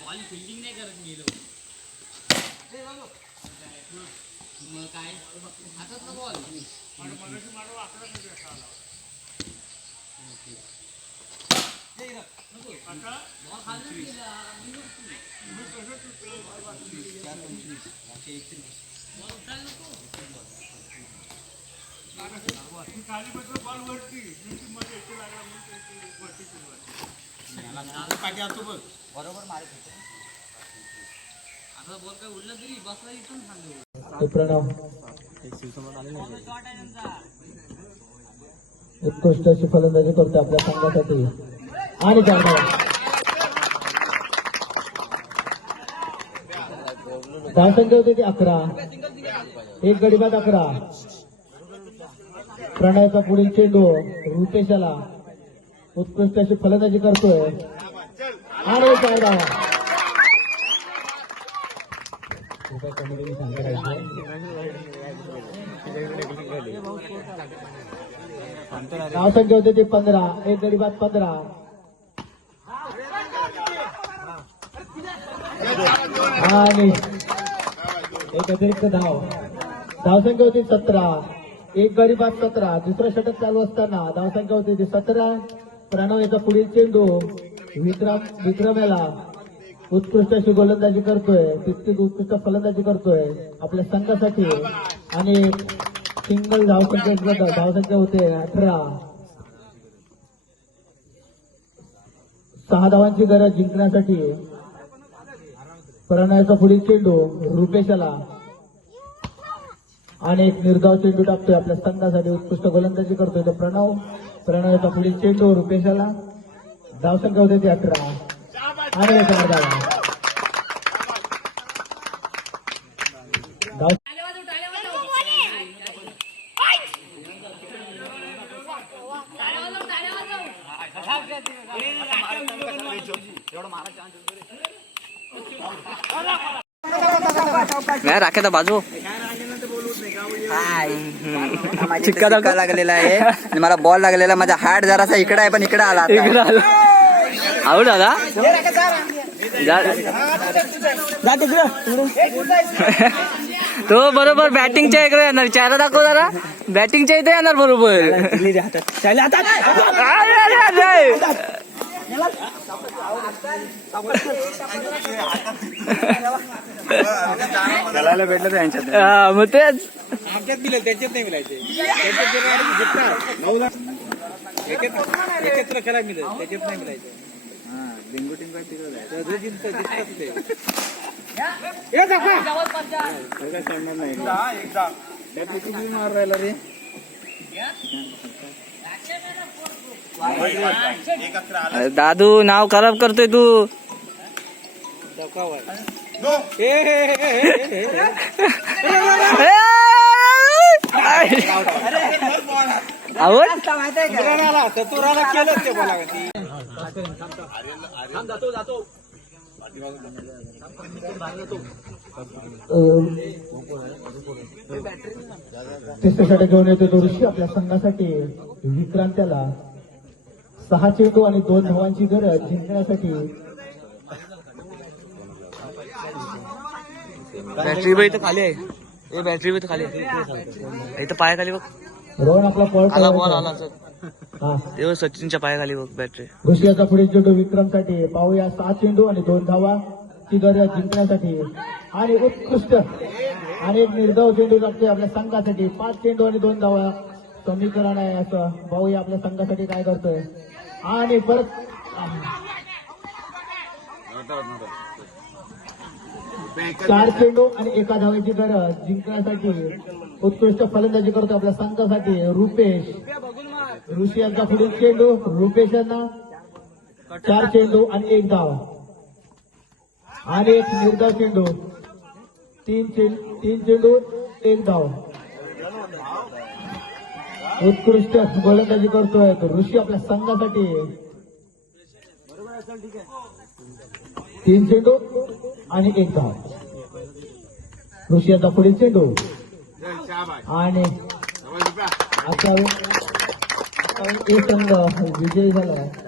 Ball fielding नाही करत मी लोक मग काय हातात बॉल बरोबर मारत होते आता बॉल काय उडला तरी बसला इथून सांगतो प्रणव उत्कृष्ट अशी फलंदाजी करतो आपल्या संघासाठी आणि धावसंख्या होते ती 11 एक गडी बाद 11 प्रणयचा पुढील चेंडू रुपेशाला उत्कृष्ट अशी फलंदाजी करतोय आणि धावसंख्या होते ती 15 एक गडी बाद 15 आणि एक अतिरिक्त धावसंख्या होती 17 एक गडी बाद 17 दुसरं षटक चालू असताना धावसंख्या होती ती 17 प्रणव याचा पुढील चेंडू विक्रम याला उत्कृष्ट अशी गोलंदाजी करतोय तितकीच उत्कृष्ट फलंदाजी करतोय आपल्या संघासाठी आणि सिंगल धावसंख्या होते 18 6 धावांची गरज जिंकण्यासाठी प्रणयचा पुढील चेंडू रुपेशाला आणि एक निर्धाव चेंडू टाकतोय आपल्या संघासाठी उत्कृष्ट गोलंदाजी करतोय तो प्रणयचा पुढील चेंडू रुपेशाला धावसंख्या होते ती 18 आणि नाही राखे तर बाजू चिक्का धक्का लागलेला आहे आणि मला बॉल लागलेला माझा हार्ट जरासा इकडे आहे पण इकडे आला आऊट दादा तो बरोबर बॅटिंगच्या इकडे येणार चेहरा दाखव जरा बॅटिंगच्या इथे येणार बरोबर चालायला भेटलं त्यांच्यात मग तेच आमच्यात दिलं त्यांच्यात नाही मिळायचे एकत्र करा मिळेल त्याच्यात नाही मिळायचं हा डेंगू टीम काय तिकडे मार राहिला रे दादू नाव खराब करतोय तू तिसऱ्यासाठी घेऊन येतो तो ऋषी आपल्या संघासाठी विक्रांत्याला 6 चेंडू आणि 2 धावांची गरज जिंकण्यासाठी बॅटरी बी इथं खाली आहे हे बॅटरी बी इथं खाली आहे इथं पायाखाली बघ रोहन आपला आला बॉल आला हा तेव्हा सचिनच्या पायाखाली बघ बॅटरी ऋषीचा पुढील चेंडू विक्रमसाठी पाहूया 6 चेंडू आणि 2 धावाची गरज जिंकण्यासाठी आणि उत्कृष्ट आणि एक निर्धाव चेंडू लागते आपल्या संघासाठी 5 चेंडू आणि 2 धावा समीकरण आहे असं पाहूया आपल्या संघासाठी काय करतोय आणि परत 4 चेंडू आणि 1 धावाची गरज जिंकण्यासाठी उत्कृष्ट फलंदाजी करतो आपल्या संघासाठी रुपेश ऋषी यांचा पुढील चेंडू रुपेश यांना 4 चेंडू आणि 1 धाव आणि एक निर्धाव चेंडू 3 चेंडू 1 धाव उत्कृष्ट गोलंदाजी करतोय ऋषी आपल्या संघासाठी 3 चेंडू आणि 1 धाव ऋषी यांचा पुढील चेंडू आणि आता संघ विजयी झालाय.